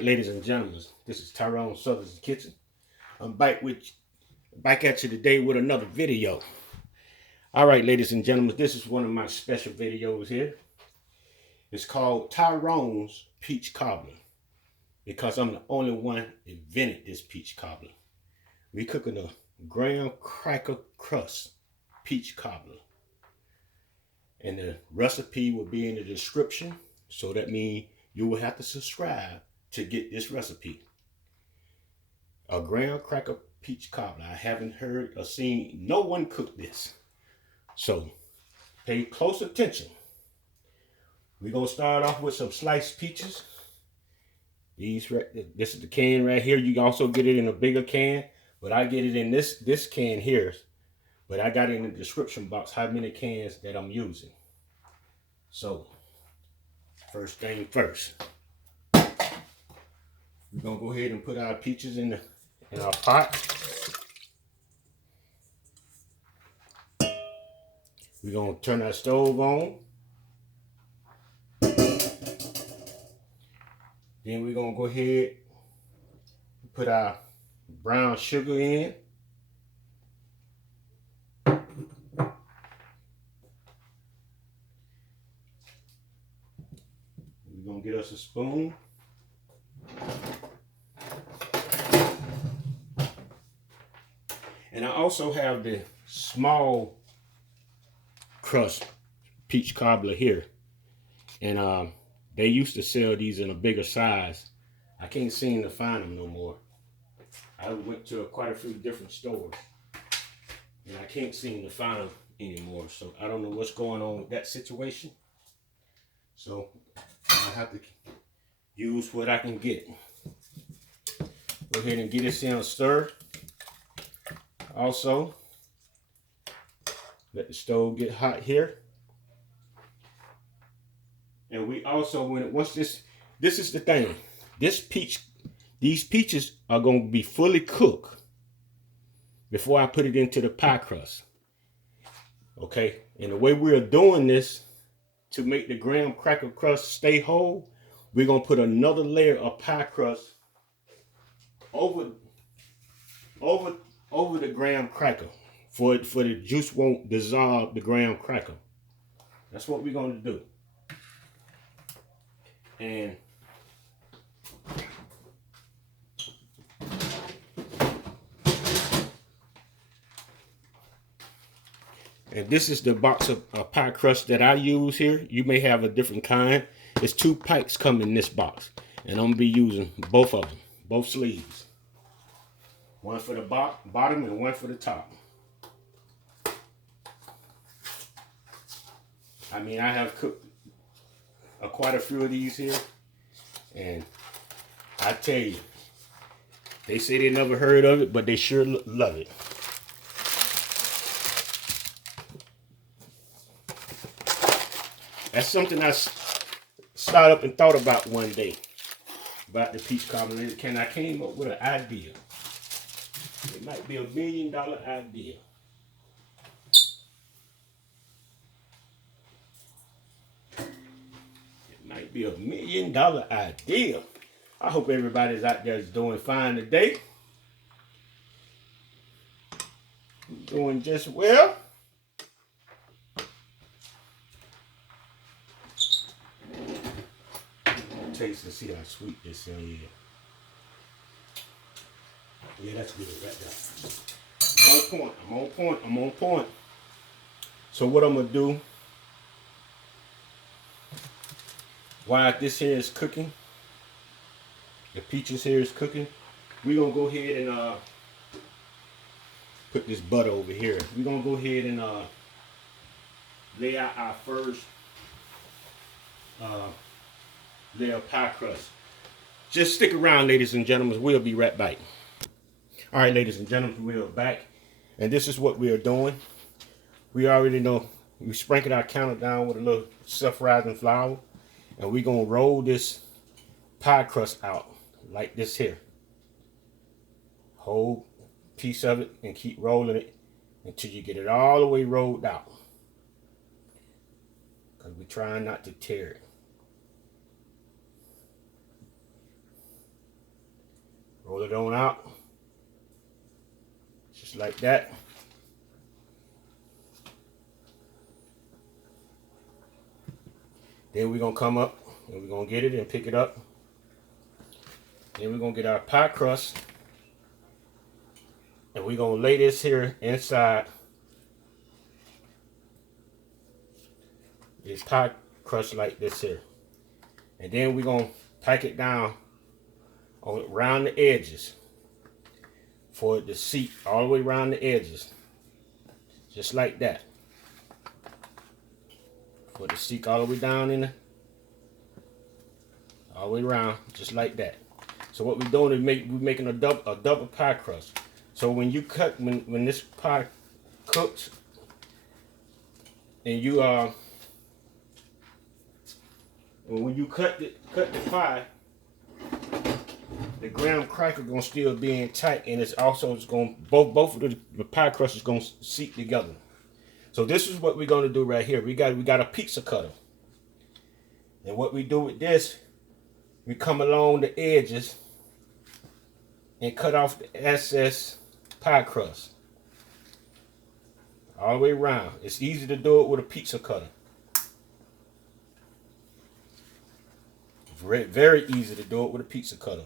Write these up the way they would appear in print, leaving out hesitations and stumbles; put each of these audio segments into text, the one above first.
Ladies and gentlemen, this is Tyrone Southern's Kitchen. I'm back at you today with another video. All right, ladies and gentlemen, this is one of my special videos here. It's called Tyrone's Peach Cobbler because I'm the only one invented this peach cobbler. We're cooking a graham cracker crust peach cobbler. And the recipe will be in the description, so that means you will have to subscribe to get this recipe. A graham cracker peach cobbler. I haven't heard or seen no one cook this. So pay close attention. We're gonna start off with some sliced peaches. This is the can right here. You can also get it in a bigger can, but I get it in this can here. But I got it in the description box how many cans that I'm using. So first thing first. We're gonna go ahead and put our peaches in our pot. We're gonna turn our stove on. Then we're gonna go ahead and put our brown sugar in. We're gonna get us a spoon. And I also have the small crust peach cobbler here. And they used to sell these in a bigger size. I can't seem to find them no more. I went to quite a few different stores and I can't seem to find them anymore. So I don't know what's going on with that situation. So I have to use what I can get. Go ahead and get this in a stir. Also, let the stove get hot here. And we also, once this is the thing. These peaches are going to be fully cooked before I put it into the pie crust. Okay, and the way we're doing this to make the graham cracker crust stay whole, we're going to put another layer of pie crust over the graham cracker for the juice won't dissolve the graham cracker. That's what we're going to do. And this is the box of pie crust that I use here. You may have a different kind. It's 2 packs come in this box. And I'm going to be using both of them, both sleeves. One for the bottom and one for the top. I mean, I have cooked quite a few of these here. And I tell you, they say they never heard of it, but they sure love it. That's something I started up and thought about one day. About the peach cobbler. And I came up with an idea. It might be $1 million idea. It might be $1 million idea. I hope everybody's out there is doing fine today. Doing just well. Taste and see how sweet this is. Yeah, that's good right there. I'm on point. I'm on point. I'm on point. So what I'm gonna do while this here is cooking, the peaches here is cooking, we're gonna go ahead and put this butter over here. We're gonna go ahead and lay out our first layer of pie crust. Just stick around, ladies and gentlemen. We'll be right back. All right, ladies and gentlemen, we are back. And this is what we are doing. We already know we sprinkled our counter down with a little self-rising flour. And we're going to roll this pie crust out like this here. Whole piece of it and keep rolling it until you get it all the way rolled out. Because we're trying not to tear it. Pull it on out. Just like that. Then we're going to come up and we're going to get it and pick it up. Then we're going to get our pie crust. And we're going to lay this here inside this pie crust like this here. And then we're going to pack it down around the edges for it to seat all the way around the edges. Just like that. For it to seat all the way down in all the way around, just like that. So what we're doing is we're making a double pie crust. So when you cut, when this pie cooks, and you when you cut the pie, the graham cracker gonna still be in tight, and it's gonna both of the pie crust is gonna seat together. So this is what we're gonna do right here. We got a pizza cutter, and what we do with this, we come along the edges and cut off the excess pie crust all the way around. It's easy to do it with a pizza cutter. Very easy to do it with a pizza cutter.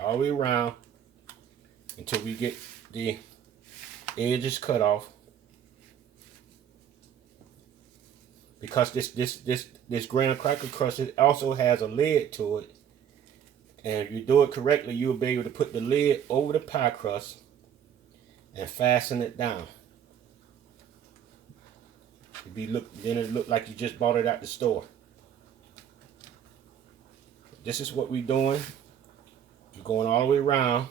All the way around until we get the edges cut off. Because this graham cracker crust, it also has a lid to it. And if you do it correctly, you'll be able to put the lid over the pie crust and fasten it down. Then it look like you just bought it at the store. This is what we're doing. We're going all the way around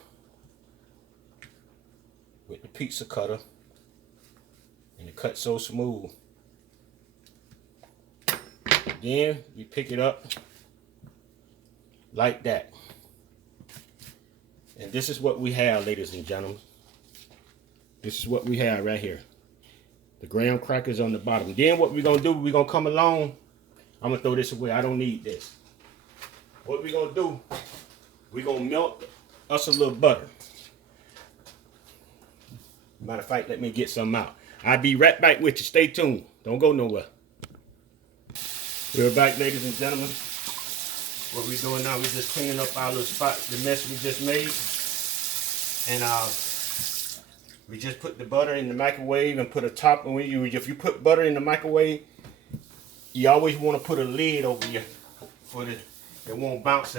with the pizza cutter, and it cuts so smooth. Then we pick it up like that. And this is what we have, ladies and gentlemen. This is what we have right here. The graham crackers on the bottom. Then what we're going to do, we're going to come along. I'm going to throw this away. I don't need this. What we're going to do, we're going to melt us a little butter. Matter of fact, let me get some out. I'll be right back with you. Stay tuned. Don't go nowhere. We're back, ladies and gentlemen. What we're doing now, we're just cleaning up our little spot, the mess we just made. And we just put the butter in the microwave and put a top. And if you put butter in the microwave, you always want to put a lid over you for it won't bounce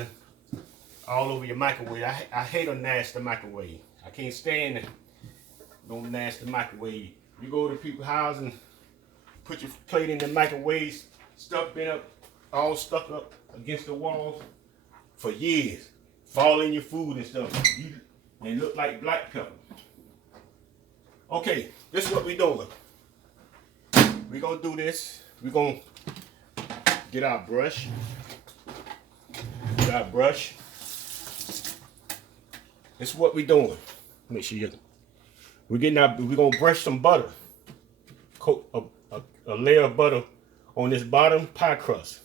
all over your microwave. I hate a nasty microwave. I can't stand it. No nasty microwave. You go to people's house and put your plate in the microwave, stuff been up, all stuck up against the walls for years. Fall in your food and stuff. And look like black pepper. Okay, this is what we're doing. We're going to do this. We're going to get our brush. Get our brush. This is what we're doing. Make sure we're going to brush some butter. Coat a layer of butter on this bottom pie crust.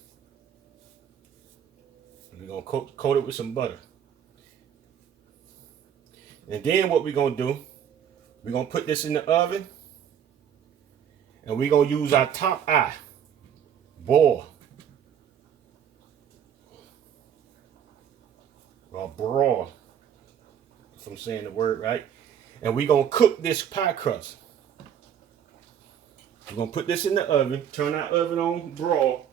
We're going to coat it with some butter. And then what we're going to do, we're going to put this in the oven. And we're going to use our top eye. Boil. Or broil. If I'm saying the word right. And we're going to cook this pie crust. We're going to put this in the oven. Turn our oven on, broil.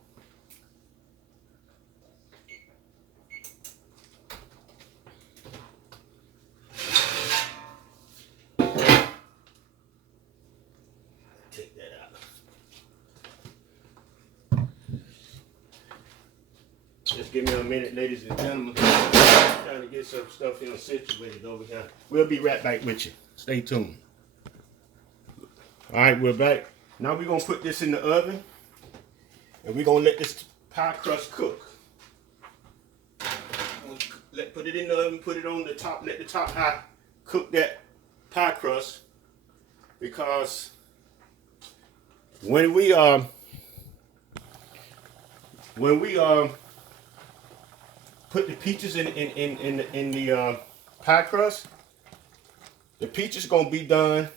Take that out. Just give me a minute, ladies and gentlemen. Trying to get some stuff situated over here. We'll be right back with you. Stay tuned. All right, we're back. Now we're going to put this in the oven, and we're going to let this pie crust cook. Put it in the oven, put it on the top, let the top high cook that pie crust, because when we put the peaches in the pie crust. The peaches gonna be done.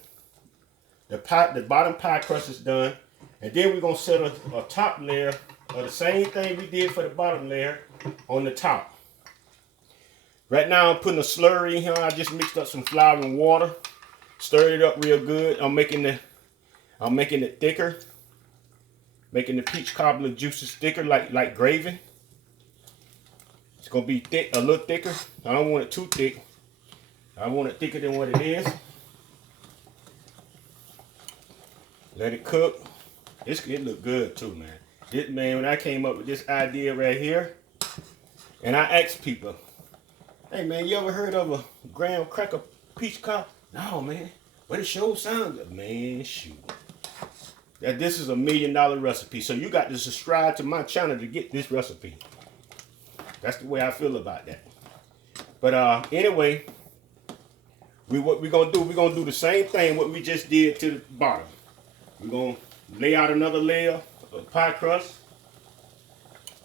The bottom pie crust is done, and then we're gonna set a top layer of the same thing we did for the bottom layer on the top. Right now I'm putting a slurry in here. I just mixed up some flour and water, stirred it up real good. I'm making it thicker, making the peach cobbler juices thicker, like gravy. It's gonna be thick, a little thicker. I don't want it too thick. I want it thicker than what it is. Let it cook. It look good too, man. Man, when I came up with this idea right here, and I asked people, hey man, you ever heard of a graham cracker peach cobbler? No man, but it sure sounds good. Man, shoot. This is $1 million recipe, so you got to subscribe to my channel to get this recipe. That's the way I feel about that. But anyway, what we're gonna do, we're gonna do the same thing what we just did to the bottom. We're gonna lay out another layer of pie crust,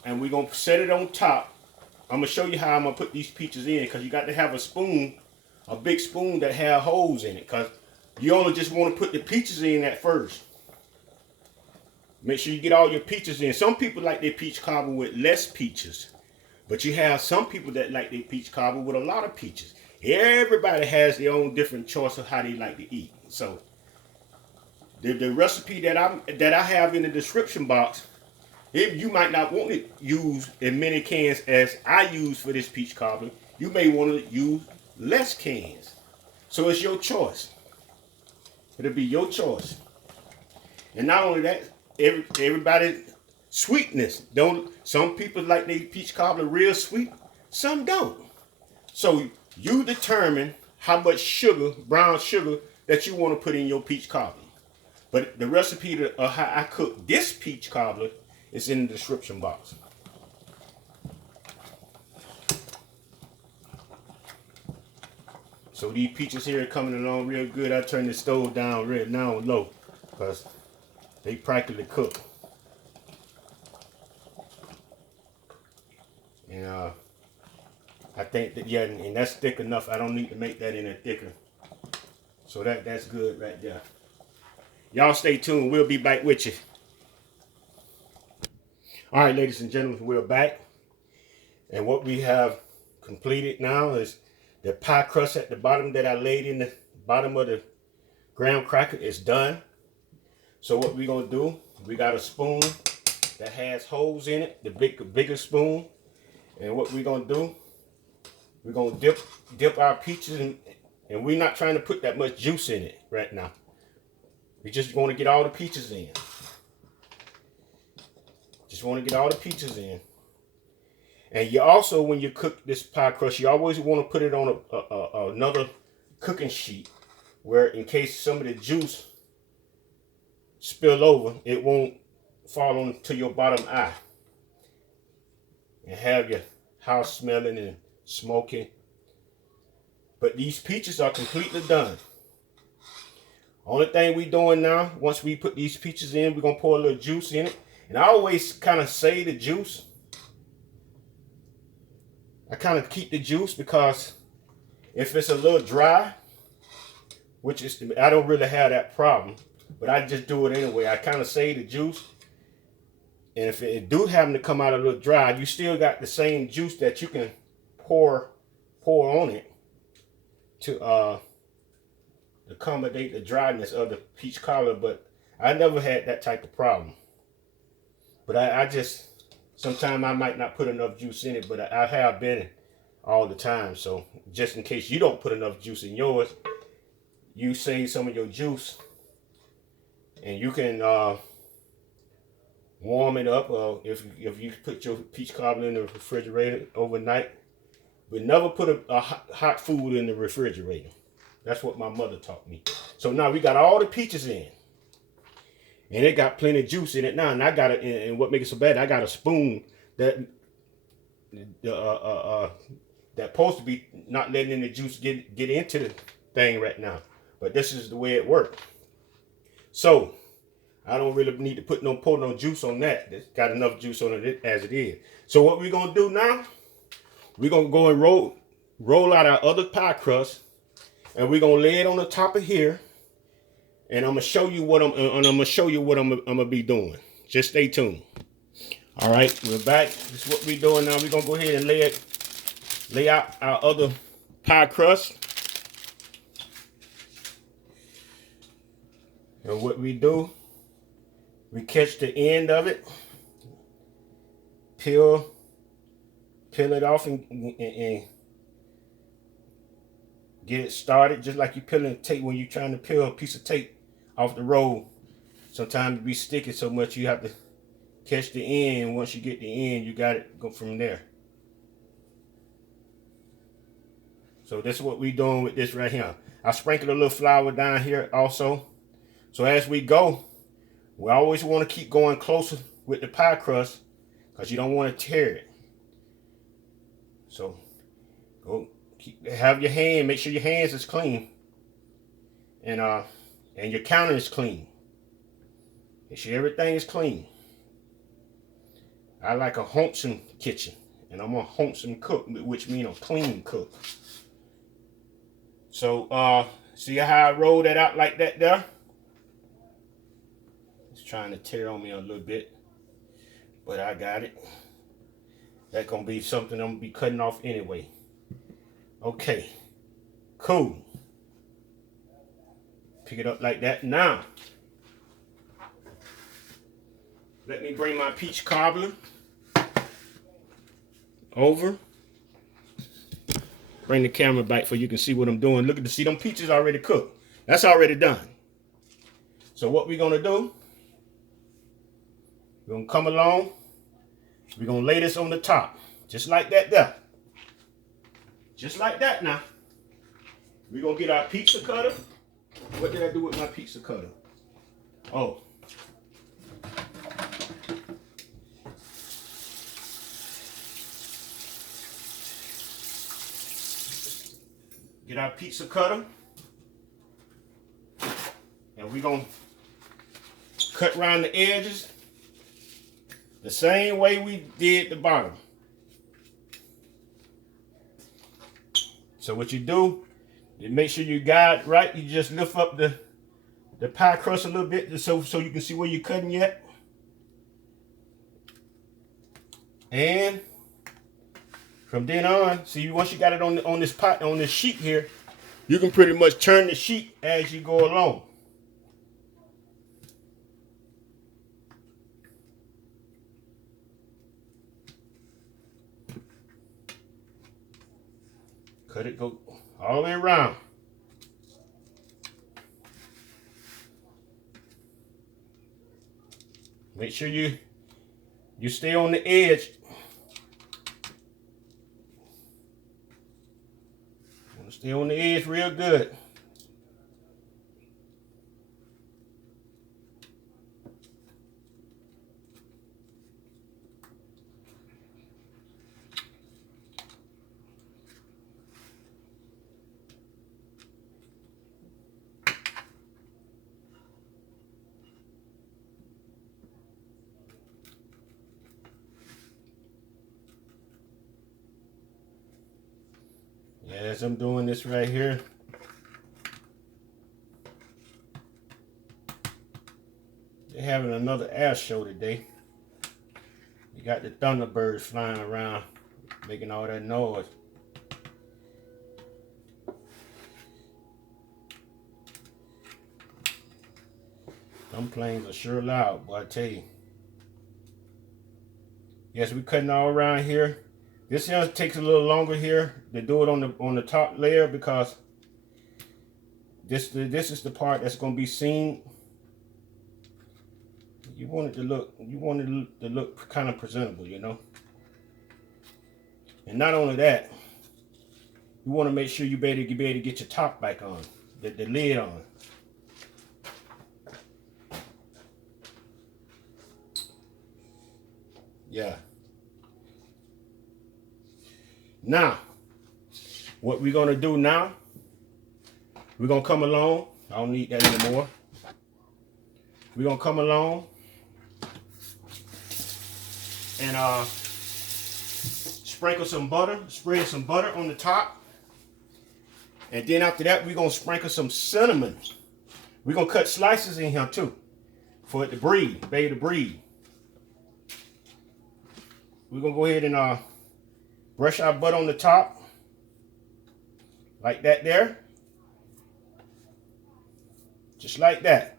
and we're gonna set it on top. I'm gonna show you how I'm gonna put these peaches in, because you got to have a spoon, a big spoon that have holes in it, because you only just want to put the peaches in at first. Make sure you get all your peaches in. Some people like their peach cobbler with less peaches, but you have some people that like their peach cobbler with a lot of peaches. Everybody has their own different choice of how they like to eat. So the recipe that I have in the description box, you might not want to use as many cans as I use for this peach cobbler. You may want to use less cans. So it's your choice. It'll be your choice. And not only that, everybody sweetness. Some people like their peach cobbler real sweet, some don't. So you determine how much sugar, brown sugar, that you want to put in your peach cobbler. But the recipe of how I cook this peach cobbler is in the description box. So these peaches here are coming along real good. I turn the stove down low, because they practically cook. And I think that, yeah, and that's thick enough. I don't need to make that any thicker. So that's good right there. Y'all stay tuned. We'll be back with you. All right, ladies and gentlemen, we're back. And what we have completed now is the pie crust at the bottom that I laid in the bottom of the graham cracker is done. So what we're going to do, we got a spoon that has holes in it, the bigger spoon. And what we're going to do, we're going to dip our peaches in, and we're not trying to put that much juice in it right now. We just want to get all the peaches in. Just want to get all the peaches in. And you also, when you cook this pie crust, you always want to put it on another cooking sheet, where in case some of the juice spill over, it won't fall onto your bottom eye and have your house smelling and smoky. But these peaches are completely done. Only thing we doing now, once we put these peaches in, we're gonna pour a little juice in it. And I always kind of save the juice. I kind of keep the juice, because if it's a little dry, which is, I don't really have that problem, but I just do it anyway. I kind of save the juice. And if it do happen to come out a little dry, you still got the same juice that you can pour on it to accommodate the dryness of the peach cobbler. But I never had that type of problem. But I just, sometimes I might not put enough juice in it, but I have been all the time. So just in case you don't put enough juice in yours, you save some of your juice, and you can warm it up. If you put your peach cobbler in the refrigerator overnight, but never put a hot food in the refrigerator. That's what my mother taught me. So now we got all the peaches in, and it got plenty of juice in it now. And I got it. And what makes it so bad, I got a spoon that supposed to be not letting the juice get into the thing right now. But this is the way it worked. So I don't really need to pour no juice on that. It's got enough juice on it as it is. So what we're gonna do now, we're gonna go and roll out our other pie crust, and we're gonna lay it on the top of here. And I'm gonna show you what I'm gonna be doing. Just stay tuned. All right, we're back. This is what we're doing now. We're gonna go ahead and lay out our other pie crust. And what we do, we catch the end of it, peel it off, and get it started, just like you peeling tape when you're trying to peel a piece of tape off the roll. Sometimes it be sticky so much you have to catch the end. Once you get the end, you got it go from there. So this is what we doing with this right here. I sprinkled a little flour down here also. So as we go, we always want to keep going closer with the pie crust because you don't want to tear it. So go have your hand, make sure your hands is clean, and your counter is clean. Make sure everything is clean. I like a wholesome kitchen, and I'm a wholesome cook, which means a clean cook. So see how I roll that out like that there? It's trying to tear on me a little bit, but I got it. That's gonna be something I'm gonna be cutting off anyway. Okay, cool. Pick it up like that. Now, let me bring my peach cobbler over. Bring the camera back so you can see what I'm doing. Look at see them peaches already cooked. That's already done. So what we're gonna do, we're gonna come along, we're gonna lay this on the top, just like that there. Just like that now. We're gonna get our pizza cutter. What did I do with my pizza cutter? Oh. Get our pizza cutter. And we're gonna cut around the edges the same way we did the bottom. So what you do, you make sure you guide right. You just lift up the pie crust a little bit so you can see where you're cutting at. And from then on, see once you got it on this sheet here, you can pretty much turn the sheet as you go along. Cut it, go all the way around. Make sure you stay on the edge. You want to stay on the edge real good. As I'm doing this right here, they're having another air show today. You got the Thunderbirds flying around, making all that noise. Them planes are sure loud, boy, I tell you. Yes, we're cutting all around here. This here takes a little longer here to do it on the top layer because this is the part that's going to be seen. You want it to look kind of presentable, you know. And not only that, you want to make sure you be able to get your top back on, the lid on. Yeah. Now, what we're going to do now, we're going to come along. I don't need that anymore. We're going to come along and sprinkle some butter, spread some butter on the top. And then after that, we're going to sprinkle some cinnamon. We're going to cut slices in here too for it to breathe, baby to breathe. We're going to go ahead and brush our butter on the top. Like that there. Just like that.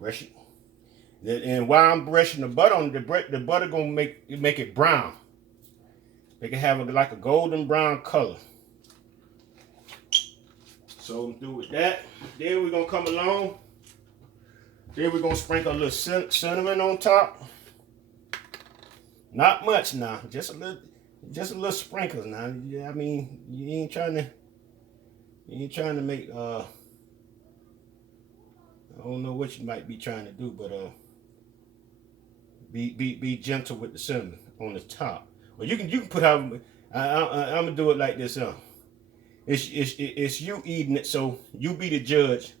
Brush it. And while I'm brushing the butter on the butter gonna make it brown. Make it have like a golden brown color. So I'm through with that. Then we're gonna come along. Then we're gonna sprinkle a little cinnamon on top. Not much now, just a little sprinkles now. Yeah, I mean, you ain't trying to make I don't know what you might be trying to do, but be gentle with the cinnamon on the top. Well, you can put how I'm gonna do it like this. It's you eating it, so you be the judge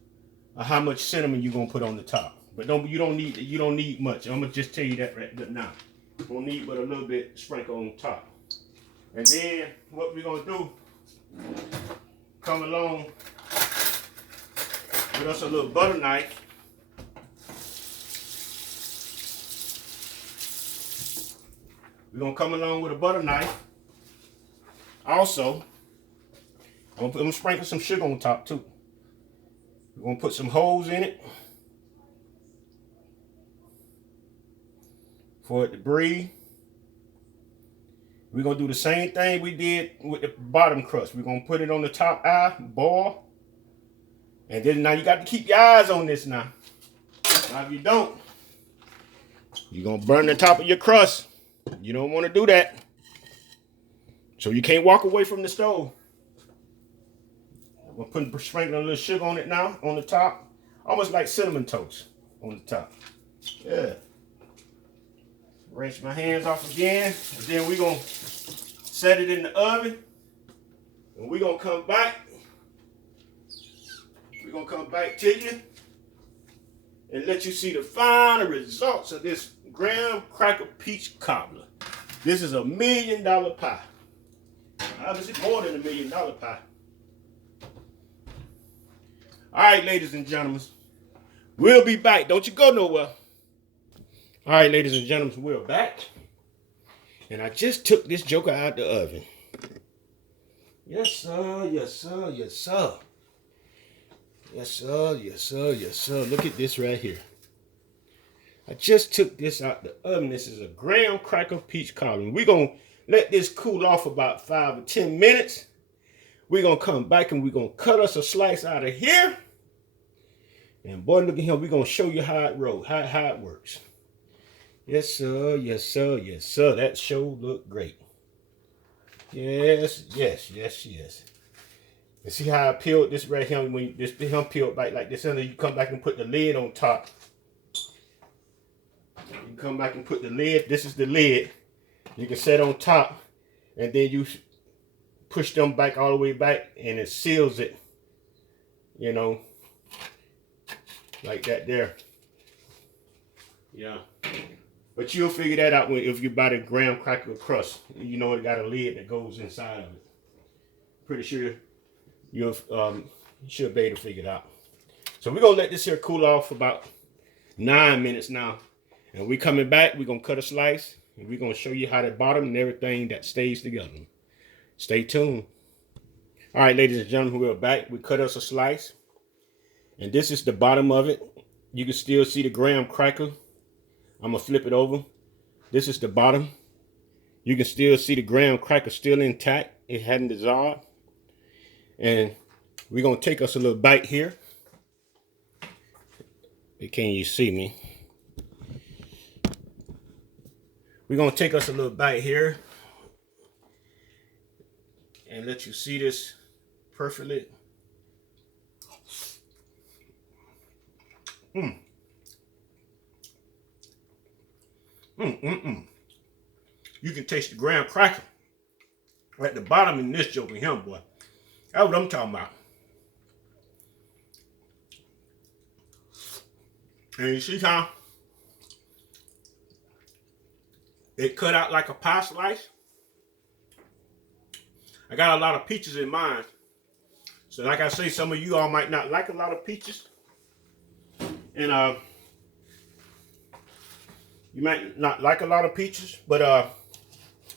of how much cinnamon you gonna put on the top. But you don't need much. I'm gonna just tell you that right now. You don't need but a little bit sprinkle on top. And then what we're gonna do, come along with us a little butter knife. We're gonna come along with a butter knife. Also, I'm gonna sprinkle some sugar on top too. We're gonna put some holes in it for it to breathe. We're gonna do the same thing we did with the bottom crust. We're gonna put it on the top eye, boil. And then now you got to keep your eyes on this now. Now if you don't, you're gonna burn the top of your crust. You don't want to do that. So you can't walk away from the stove. I'm gonna sprinkle a little sugar on it now, on the top. Almost like cinnamon toast on the top. Yeah. Rinse my hands off again. And then we're gonna set it in the oven. And we're gonna come back. We're gonna come back to you and let you see the final results of this graham cracker peach cobbler. This is $1 million pie. Obviously more than $1 million pie. All right, ladies and gentlemen, we'll be back. Don't you go nowhere. All right, ladies and gentlemen, we're back. And I just took this joker out the oven. Yes, sir. Yes, sir. Yes, sir. Yes, sir. Yes, sir. Yes, sir. Look at this right here. I just took this out the oven. This is a graham cracker peach cobbler. We're going to let this cool off about 5 or 10 minutes. We're going to come back and we're going to cut us a slice out of here. And boy, look at him. We're going to show you how it rolls, how it works. Yes, sir. Yes, sir. Yes, sir. That show looked great. Yes, yes, yes, yes. And see how I peeled this right here? When this him peeled back like this, and then you come back and put the lid on top. You come back and put the lid. This is the lid. You can set on top, and then you push them back all the way back, and it seals it. You know, like that there. Yeah. But you'll figure that out if you buy the graham cracker crust. You know it got a lid that goes inside of it. Pretty sure you should be able to figure it out. So we're going to let this here cool off for about 9 minutes now. And we coming back, we're going to cut a slice. And we're going to show you how the bottom and everything that stays together. Stay tuned. All right, ladies and gentlemen, we're back. We cut us a slice. And this is the bottom of it. You can still see the graham cracker. I'm going to flip it over. This is the bottom. You can still see the graham cracker still intact. It hadn't dissolved. And we're going to take us a little bite here. Can you see me? We're going to take us a little bite here. And let you see this perfectly. You can taste the graham cracker at the bottom in this joke with him, boy. That's what I'm talking about. And you see how it cut out like a pie slice? I got a lot of peaches in mine. So like I say, some of you all might not like a lot of peaches. And you might not like a lot of peaches, but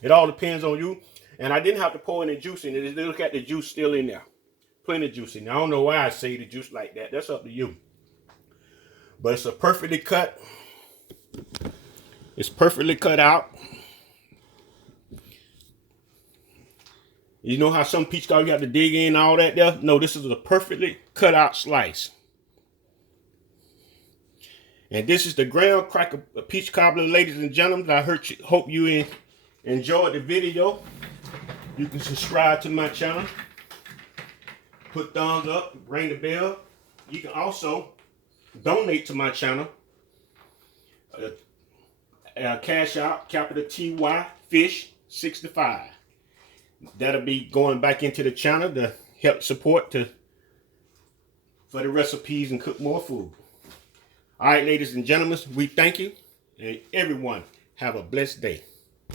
it all depends on you. And I didn't have to pour any juice in it. Look at the juice still in there. Plenty of juice in there. I don't know why I say the juice like that. That's up to you. But it's a perfectly cut. It's perfectly cut out. You know how some peach cobbler you have to dig in and all that there? No, this is a perfectly cut out slice. And this is the Graham cracker peach cobbler, ladies and gentlemen. I hope you enjoyed the video. You can subscribe to my channel. Put thumbs up, ring the bell. You can also donate to my channel. Cash out, capital TY Fish 65. That'll be going back into the channel to help support for the recipes and cook more food. All right, ladies and gentlemen, we thank you, and everyone have a blessed day.